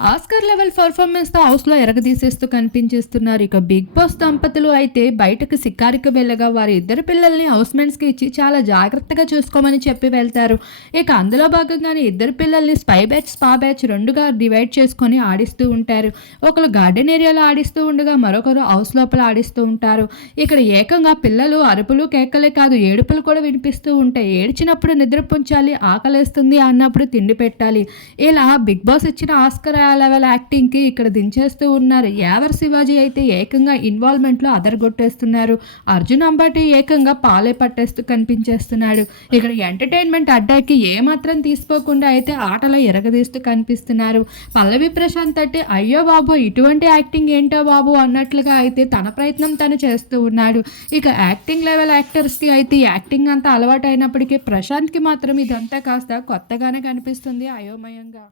Oscar level పర్ఫార్మెన్స్తో హౌస్లో ఎరగదీసేస్తూ కనిపించేస్తున్నారు. ఇక big boss దంపతులు అయితే బయటకు సిక్కారికి వెళ్ళగా వారి ఇద్దరు పిల్లల్ని హౌస్కి ఇచ్చి చాలా జాగ్రత్తగా చూసుకోమని చెప్పి వెళ్తారు. ఇక అందులో భాగంగానే ఇద్దరు పిల్లల్ని స్పై బ్యాచ్ స్పా బ్యాచ్ రెండుగా డివైడ్ చేసుకొని ఆడిస్తూ ఉంటారు. ఒకరు గార్డెన్ ఏరియాలో ఆడిస్తూ ఉండగా మరొకరు హౌస్ లోపల ఆడిస్తూ ఉంటారు. ఇక్కడ ఏకంగా పిల్లలు అరుపులు కేకలే కాదు ఏడుపులు కూడా వినిపిస్తూ ఉంటాయి ఏడ్చినప్పుడు నిద్ర పుంచాలి ఆకలేస్తుంది అన్నప్పుడు తిండి పెట్టాలి. ఇలా బిగ్ బాస్ ఇచ్చిన ఆస్కర్ లెవెల్ యాక్టింగ్కి ఇక్కడ దించేస్తూ ఉన్నారు. యావర్ శివాజీ అయితే ఏకంగా ఇన్వాల్వ్మెంట్లో అదరగొట్టేస్తున్నారు. అర్జున్ అంబాటి ఏకంగా పాలే పట్టేస్తూ కనిపించేస్తున్నాడు. ఇక్కడ ఎంటర్టైన్మెంట్ అడ్డాకి ఏమాత్రం తీసుకోకుండా అయితే ఆటలో ఎరగదీస్తూ కనిపిస్తున్నారు. పల్లవి ప్రశాంత్ అంటే అయ్యో బాబు ఇటువంటి యాక్టింగ్ ఏంటో బాబు అన్నట్లుగా అయితే తన ప్రయత్నం తను చేస్తూ ఉన్నాడు. ఇక యాక్టింగ్ లెవెల్ యాక్టర్స్కి అయితే యాక్టింగ్ అంతా అలవాటు అయినప్పటికీ ప్రశాంత్కి మాత్రం ఇదంతా కాస్త కొత్తగానే కనిపిస్తుంది అయోమయంగా.